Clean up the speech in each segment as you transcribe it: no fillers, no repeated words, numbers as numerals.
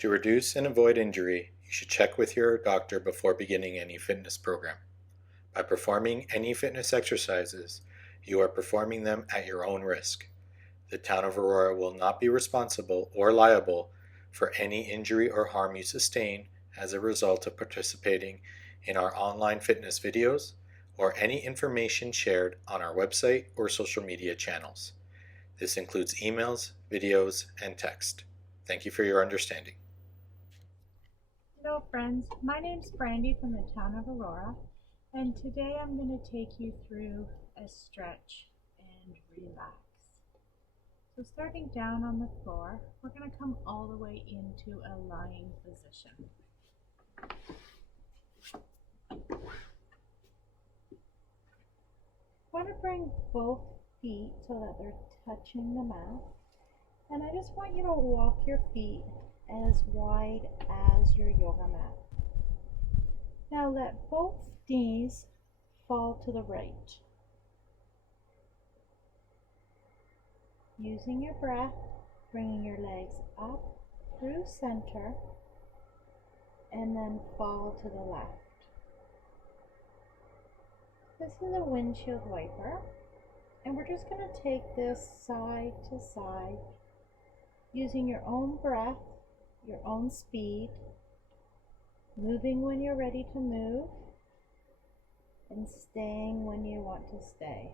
To reduce and avoid injury, you should check with your doctor before beginning any fitness program. By performing any fitness exercises, you are performing them at your own risk. The town of Aurora will not be responsible or liable for any injury or harm you sustain as a result of participating in our online fitness videos or any information shared on our website or social media channels. This includes emails, videos, and text. Thank you for your understanding. Hello friends, my name is Brandie from the town of Aurora, and today I'm going to take you through a stretch and relax. So starting down on the floor, we're going to come all the way into a lying position. Want to bring both feet so that they're touching the mat, and I just want you to walk your feet as wide as your yoga mat. Now let both knees fall to the right. Using your breath, bringing your legs up through center and then fall to the left. This is a windshield wiper, and we're just going to take this side to side using your own breath, your own speed, moving when you're ready to move and staying when you want to stay.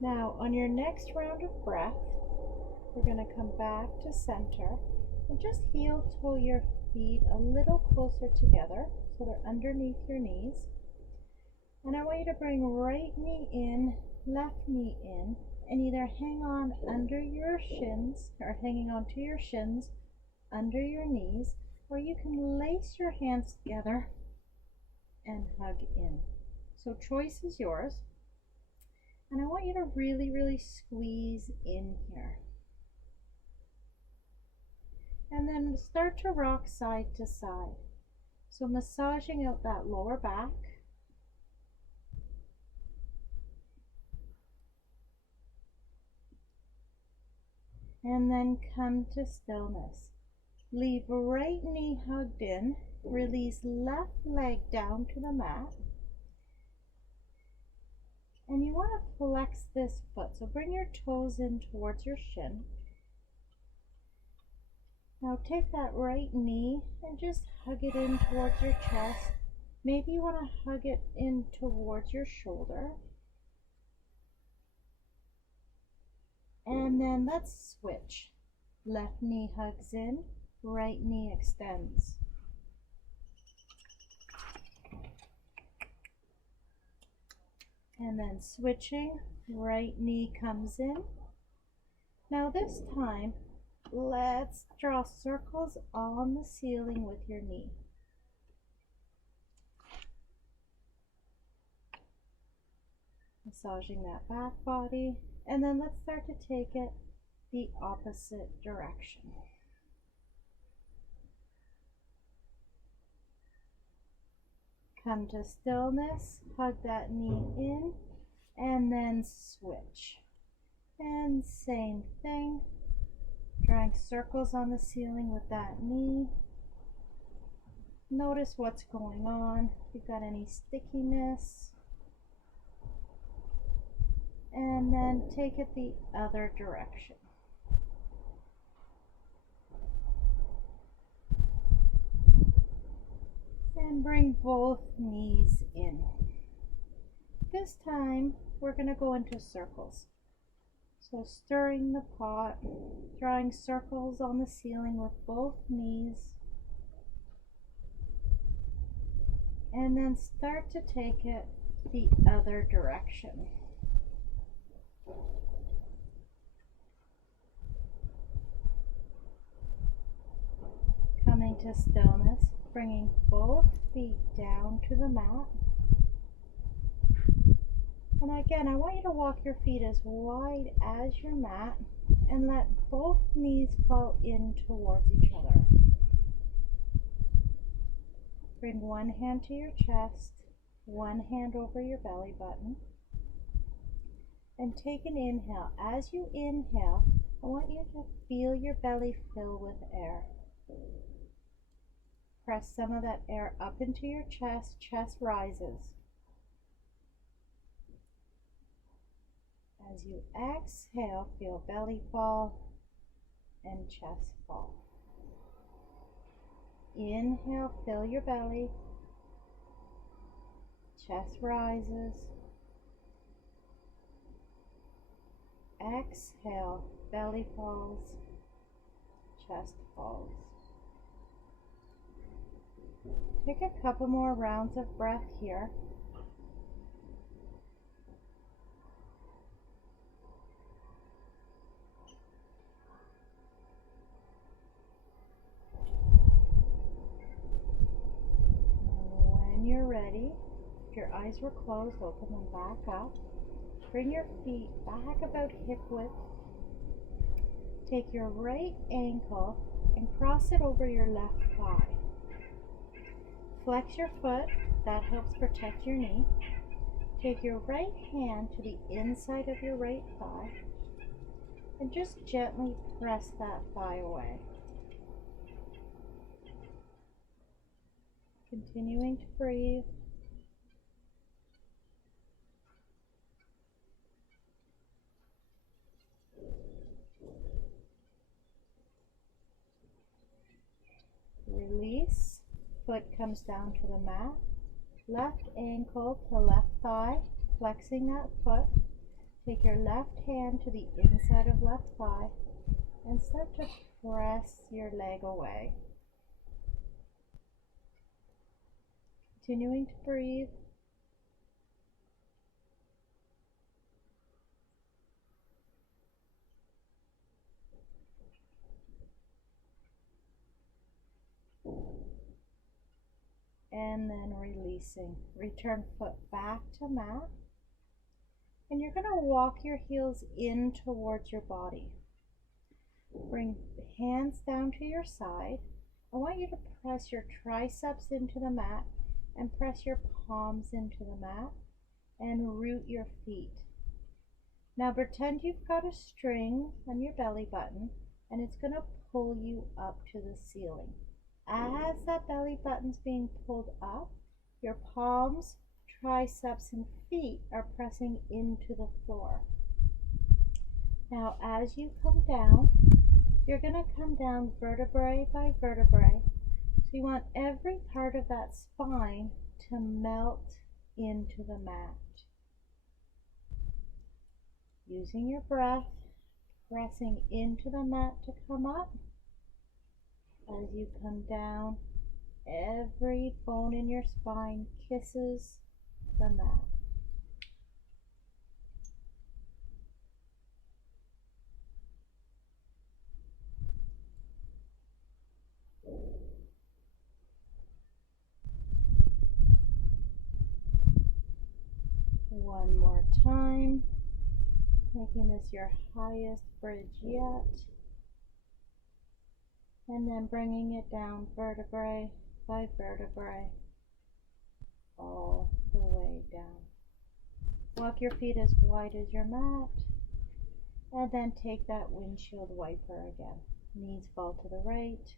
Now, on your next round of breath, we're going to come back to center and just heel toe your feet a little closer together so they're underneath your knees. And I want you to bring right knee in, left knee in, and either hang on under your shins or hanging onto your shins under your knees, or you can lace your hands together and hug in. So choice is yours. And I want you to really squeeze in here. And then start to rock side to side. So massaging out that lower back. And then come to stillness. Leave right knee hugged in. Release left leg down to the mat. And you want to flex this foot, so bring your toes in towards your shin. Now take that right knee and just hug it in towards your chest. Maybe you want to hug it in towards your shoulder. And then let's switch. Left knee hugs in, right knee extends. And then switching, right knee comes in. Now this time, let's draw circles on the ceiling with your knee. Massaging that back body, and then let's start to take it the opposite direction. Come to stillness, hug that knee in, and then switch. And same thing, drawing circles on the ceiling with that knee. Notice what's going on, if you've got any stickiness. And then take it the other direction. And bring both knees in. This time we're going to go into circles. So stirring the pot, drawing circles on the ceiling with both knees. And then start to take it the other direction. Coming to stillness, bringing both feet down to the mat. And again, I want you to walk your feet as wide as your mat and let both knees fall in towards each other. Bring one hand to your chest, one hand over your belly button, and take an inhale. As you inhale, I want you to feel your belly fill with air. Press some of that air up into your chest. Chest rises. As you exhale, feel belly fall and chest fall. Inhale, fill your belly. Chest rises. Exhale, belly falls, chest falls. Take a couple more rounds of breath here. And when you're ready, if your eyes were closed, open them back up. Bring your feet back about hip width. Take your right ankle and cross it over your left thigh. Flex your foot, that helps protect your knee. Take your right hand to the inside of your right thigh and just gently press that thigh away. Continuing to breathe. Release, foot comes down to the mat, left ankle to left thigh, flexing that foot. Take your left hand to the inside of left thigh and start to press your leg away. Continuing to breathe. And then releasing. Return foot back to mat. And you're going to walk your heels in towards your body. Bring hands down to your side. I want you to press your triceps into the mat and press your palms into the mat and root your feet. Now pretend you've got a string on your belly button and it's going to pull you up to the ceiling. As that belly button's being pulled up, your palms, triceps, and feet are pressing into the floor. Now as you come down, you're going to come down vertebrae by vertebrae. So you want every part of that spine to melt into the mat. Using your breath, pressing into the mat to come up. As you come down, every bone in your spine kisses the mat. One more time, making this your highest bridge yet. And then bringing it down vertebrae by vertebrae, all the way down. Walk your feet as wide as your mat, and then take that windshield wiper again. Knees fall to the right,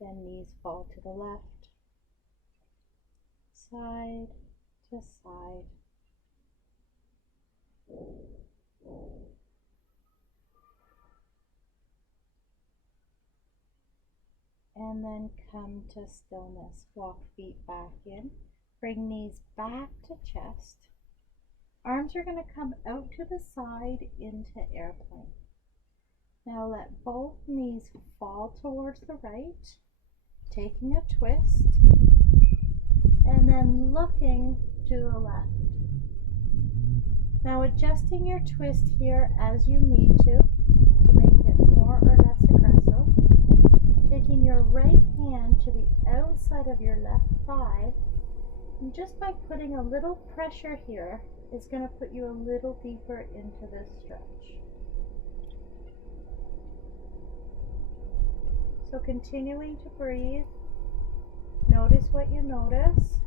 then knees fall to the left, side to side. And then come to stillness. Walk feet back in. Bring knees back to chest. Arms are going to come out to the side into airplane. Now let both knees fall towards the right, taking a twist, and then looking to the left. Now adjusting your twist here as you need to make it more or less aggressive. Taking your right hand to the outside of your left thigh, and just by putting a little pressure here is going to put you a little deeper into this stretch. So continuing to breathe, Notice what you notice.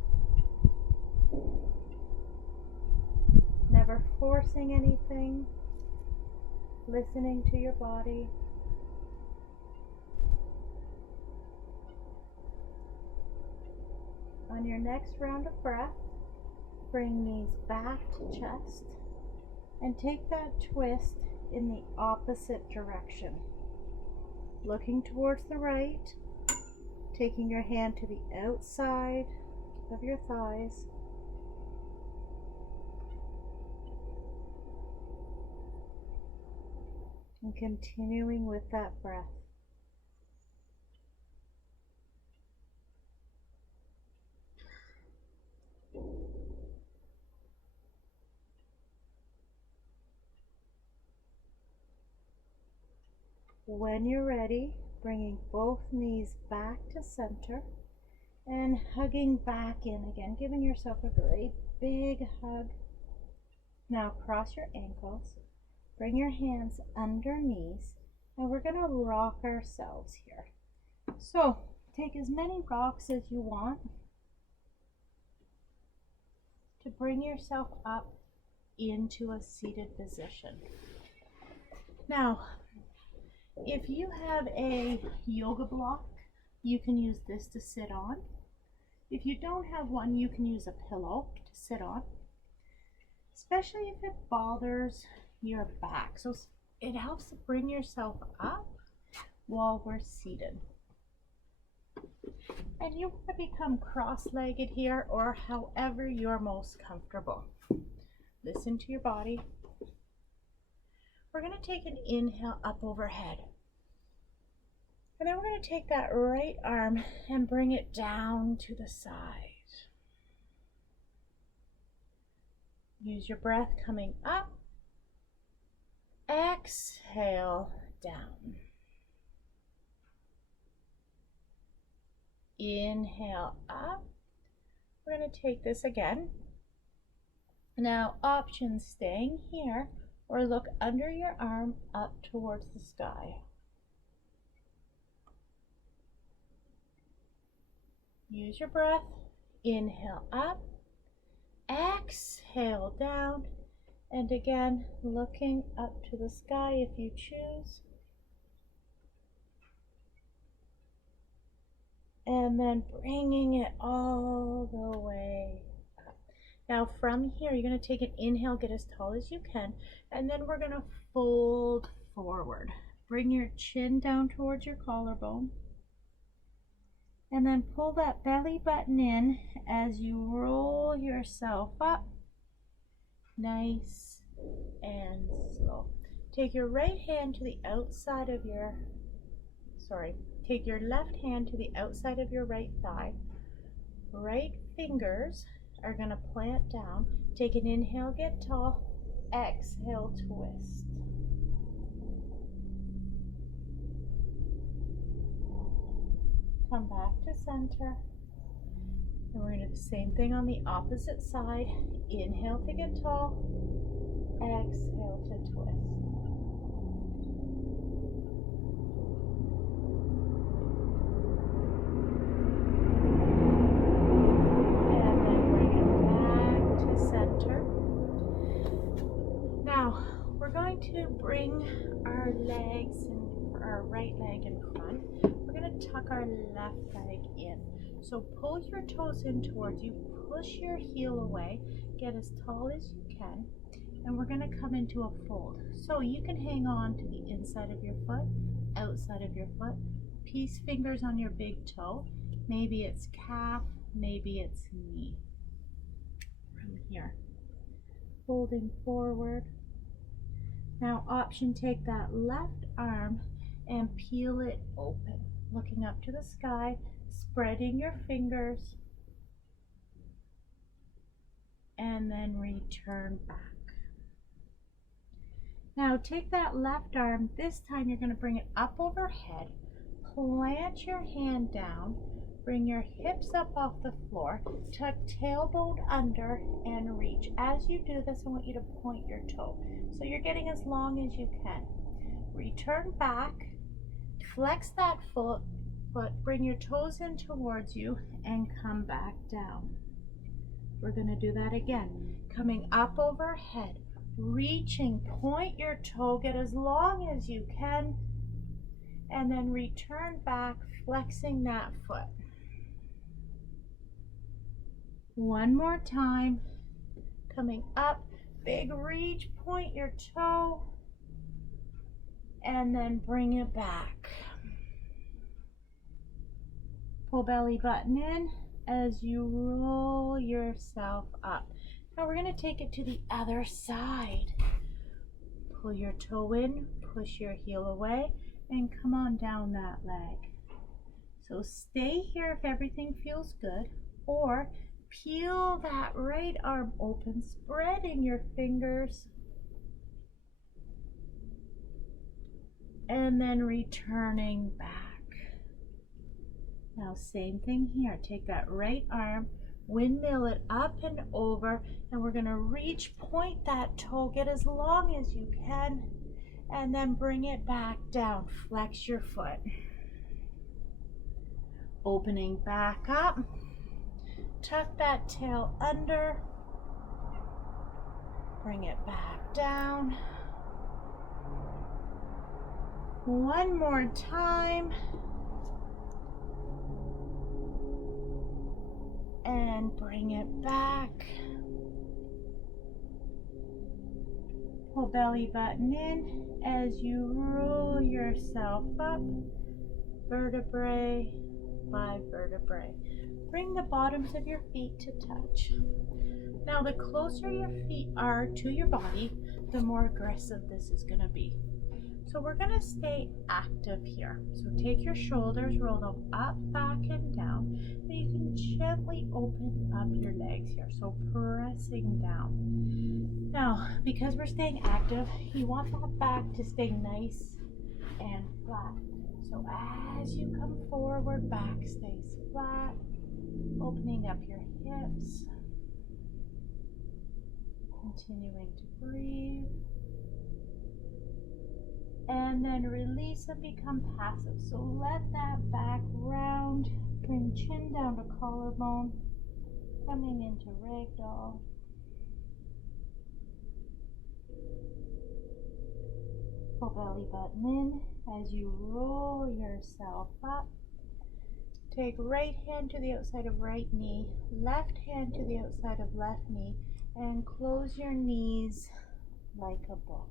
Never forcing anything. Listening to your body. On your next round of breath, bring knees back to chest and take that twist in the opposite direction. Looking towards the right, taking your hand to the outside of your thighs. And continuing with that breath. When you're ready, bringing both knees back to center and hugging back in again, giving yourself a great big hug. Now cross your ankles, bring your hands under knees, and we're going to rock ourselves here. So take as many rocks as you want to bring yourself up into a seated position. Now, if you have a yoga block, you can use this to sit on. If you don't have one, you can use a pillow to sit on, especially if it bothers your back. So it helps to bring yourself up while we're seated. And you want to become cross-legged here or however you're most comfortable. Listen to your body. We're going to take an inhale up overhead. And then we're going to take that right arm and bring it down to the side. Use your breath coming up. Exhale down. Inhale up. We're going to take this again. Now, options staying here or look under your arm up towards the sky. Use your breath. Inhale up. Exhale down. And again, looking up to the sky if you choose. And then bringing it all the way up. Now from here, you're going to take an inhale, get as tall as you can, and then we're going to fold forward. Bring your chin down towards your collarbone. And then pull that belly button in as you roll yourself up. Nice and slow. Take your right hand to the outside of your, take your left hand to the outside of your right thigh. Right fingers are going to plant down. Take an inhale, get tall. Exhale, twist. Come back to center. And we're going to do the same thing on the opposite side. Inhale to get tall. Exhale to twist. And then bring it back to center. Now, we're going to bring our legs and our right leg in front. We're going to tuck our left leg in. So pull your toes in towards you, push your heel away, get as tall as you can, and we're going to come into a fold. So you can hang on to the inside of your foot, outside of your foot, peace fingers on your big toe. Maybe it's calf, maybe it's knee. From here, folding forward. Now option, take that left arm and peel it open, looking up to the sky, spreading your fingers, and then return back. Now take that left arm, this time you're going to bring it up overhead, plant your hand down, bring your hips up off the floor, tuck tailbone under and reach. As you do this, I want you to point your toe. So you're getting as long as you can. Return back, flex that foot, foot. Bring your toes in towards you and come back down. We're going to do that again. Coming up overhead, reaching, point your toe, get as long as you can, and then return back, flexing that foot. One more time. Coming up, big reach, point your toe, and then bring it back. Pull belly button in as you roll yourself up. Now we're going to take it to the other side. Pull your toe in, push your heel away, and come on down that leg. So stay here if everything feels good, or peel that right arm open, spreading your fingers, and then returning back. Now same thing here, take that right arm, windmill it up and over, and we're going to reach, point that toe, get as long as you can, and then bring it back down. Flex your foot. Opening back up, tuck that tail under, bring it back down. One more time. And bring it back. Pull belly button in as you roll yourself up, vertebrae by vertebrae. Bring the bottoms of your feet to touch. Now, the closer your feet are to your body, the more aggressive this is going to be. So we're going to stay active here. So take your shoulders, roll them up, back, and down. And you can gently open up your legs here. So pressing down. Now, because we're staying active, you want that back to stay nice and flat. So as you come forward, back stays flat. Opening up your hips. Continuing to breathe. And then release and become passive. So let that back round. Bring chin down to collarbone. Coming into ragdoll. Pull belly button in as you roll yourself up. Take right hand to the outside of right knee, left hand to the outside of left knee, and close your knees like a book.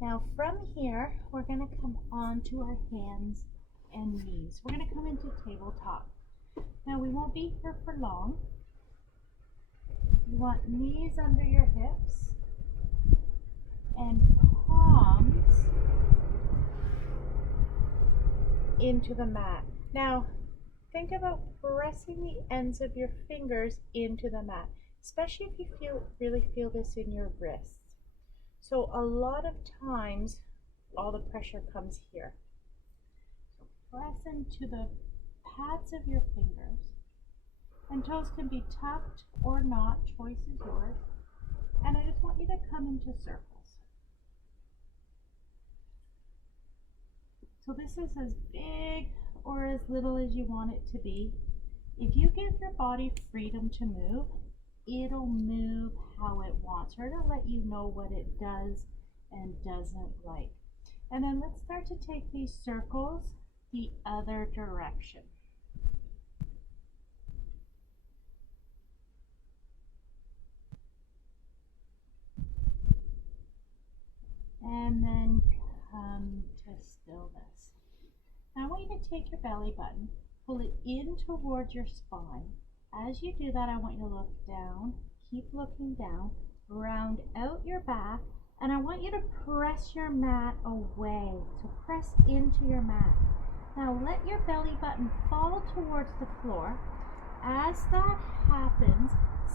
Now from here, we're going to come onto our hands and knees. We're going to come into tabletop. Now we won't be here for long. You want knees under your hips and palms into the mat. Now think about pressing the ends of your fingers into the mat, especially if you really feel this in your wrists. So a lot of times, all the pressure comes here. So press into the pads of your fingers. And toes can be tucked or not, choice is yours. And I just want you to come into circles. So this is as big or as little as you want it to be. If you give your body freedom to move, it'll move how it wants, or it'll let you know what it does and doesn't like. And then let's start to take these circles the other direction. And then come to stillness. Now I want you to take your belly button, pull it in towards your spine. As you do that, I want you to look down, keep looking down, round out your back, and I want you to press your mat away. So press into your mat. Now let your belly button fall towards the floor. As that happens,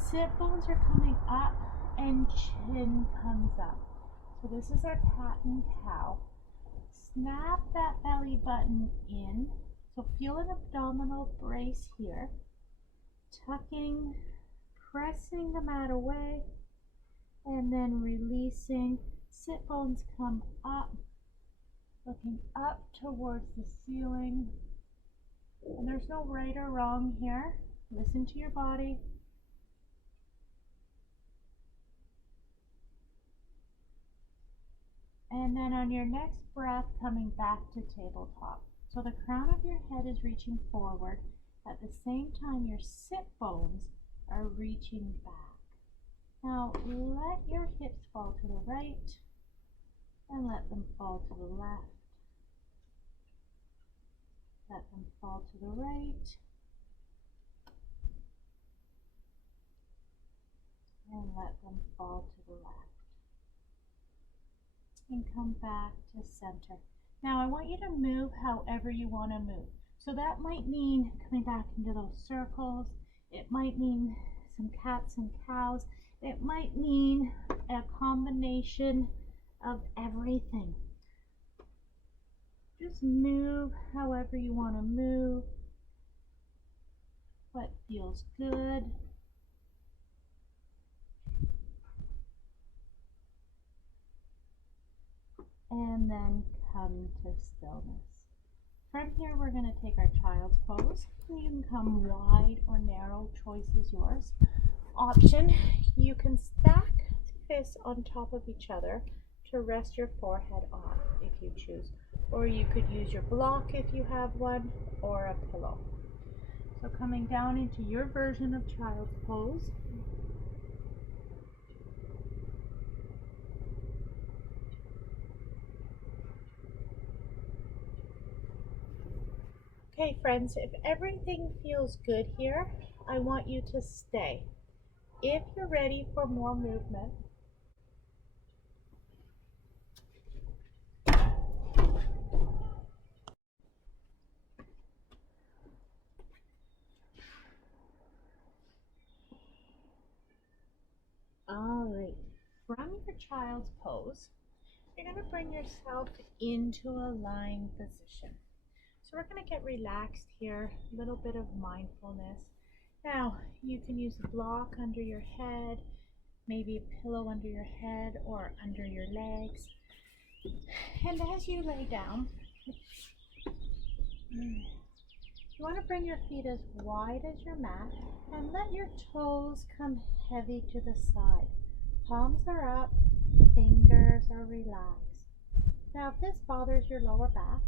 sit bones are coming up and chin comes up. So this is our cat and cow. Snap that belly button in. So feel an abdominal brace here. Tucking, pressing the mat away, and then releasing. Sit bones come up looking up towards the ceiling. And there's no right or wrong here. Listen to your body. And then on your next breath, coming back to tabletop. So the crown of your head is reaching forward. At the same time, your sit bones are reaching back. Now let your hips fall to the right and let them fall to the left. Let them fall to the right and let them fall to the left. And come back to center. Now I want you to move however you want to move. So that might mean coming back into those circles. It might mean some cats and cows. It might mean a combination of everything. Just move however you want to move. What feels good. And then come to stillness. From here, we're going to take our child's pose. You can come wide or narrow, choice is yours. Option, you can stack fists on top of each other to rest your forehead on if you choose. Or you could use your block if you have one, or a pillow. So coming down into your version of child's pose. Okay, friends, if everything feels good here, I want you to stay. If you're ready for more movement, all right, from your child's pose, you're going to bring yourself into a lying position. So we're going to get relaxed here, a little bit of mindfulness. Now, you can use a block under your head, maybe a pillow under your head or under your legs. And as you lay down, you want to bring your feet as wide as your mat and let your toes come heavy to the side. Palms are up, fingers are relaxed. Now, if this bothers your lower back,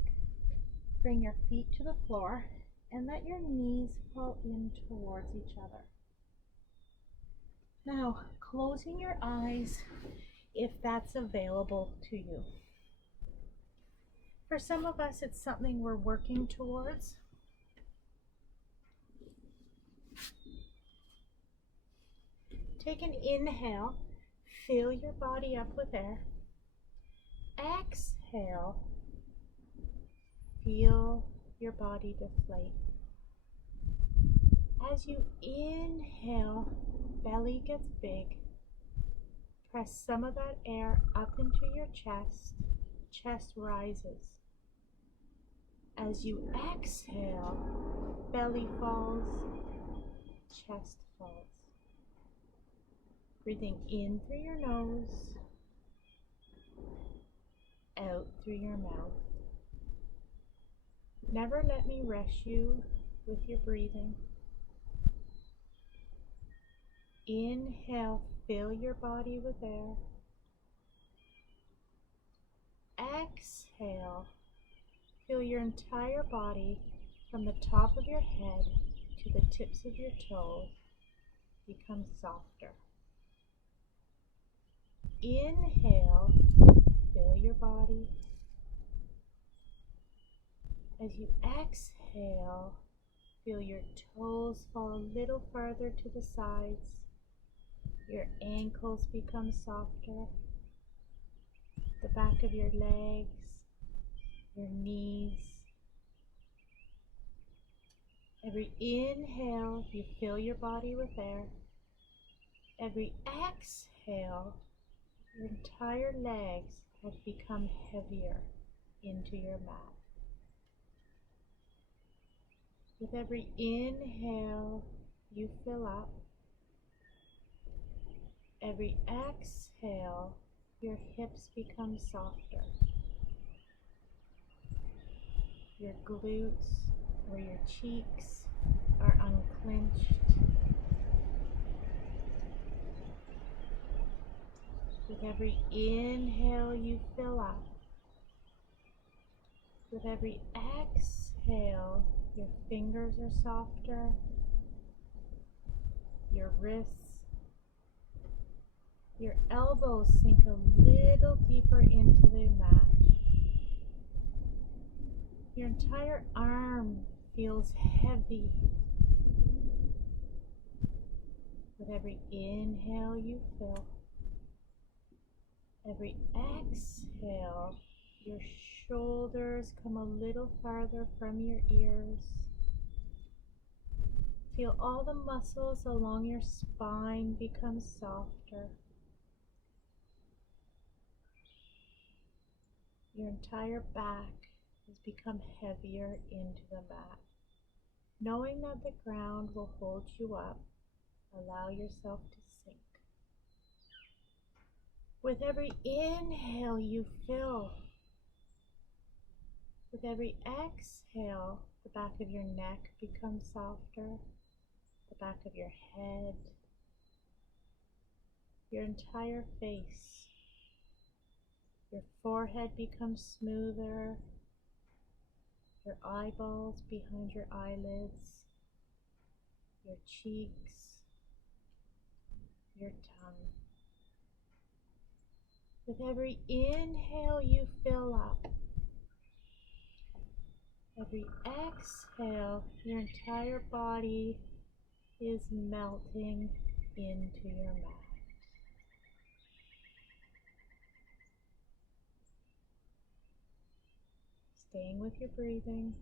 bring your feet to the floor and let your knees fall in towards each other. Now, closing your eyes if that's available to you. For some of us, it's something we're working towards. Take an inhale, fill your body up with air. Exhale, feel your body deflate. As you inhale, belly gets big. Press some of that air up into your chest. Chest rises. As you exhale, belly falls, chest falls. Breathing in through your nose, out through your mouth. Never let me rush you with your breathing. Inhale, fill your body with air. Exhale, feel your entire body from the top of your head to the tips of your toes become softer. Inhale, fill your body. As you exhale, feel your toes fall a little farther to the sides. Your ankles become softer. The back of your legs, your knees. Every inhale, you fill your body with air. Every exhale, your entire legs have become heavier into your mat. With every inhale, you fill up. Every exhale, your hips become softer. Your glutes or your cheeks are unclenched. With every inhale, you fill up. With every exhale, your fingers are softer, your wrists, your elbows sink a little deeper into the mat. Your entire arm feels heavy. With every inhale, you fill. Every exhale, your shoulders come a little farther from your ears. Feel all the muscles along your spine become softer. Your entire back has become heavier into the mat. Knowing that the ground will hold you up, allow yourself to sink. With every inhale, you fill. With every exhale, the back of your neck becomes softer, the back of your head, your entire face. Your forehead becomes smoother, your eyeballs behind your eyelids, your cheeks, your tongue. With every inhale, you fill up. Every exhale, your entire body is melting into your mat. Staying with your breathing.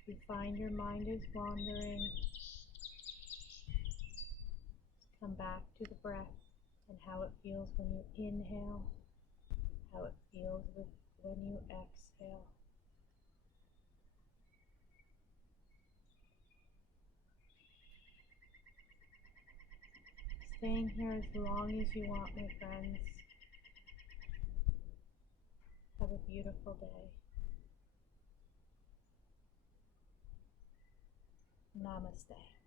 If you find your mind is wandering, come back to the breath and how it feels when you inhale, how it feels when you exhale. Staying here as long as you want, my friends. Have a beautiful day. Namaste.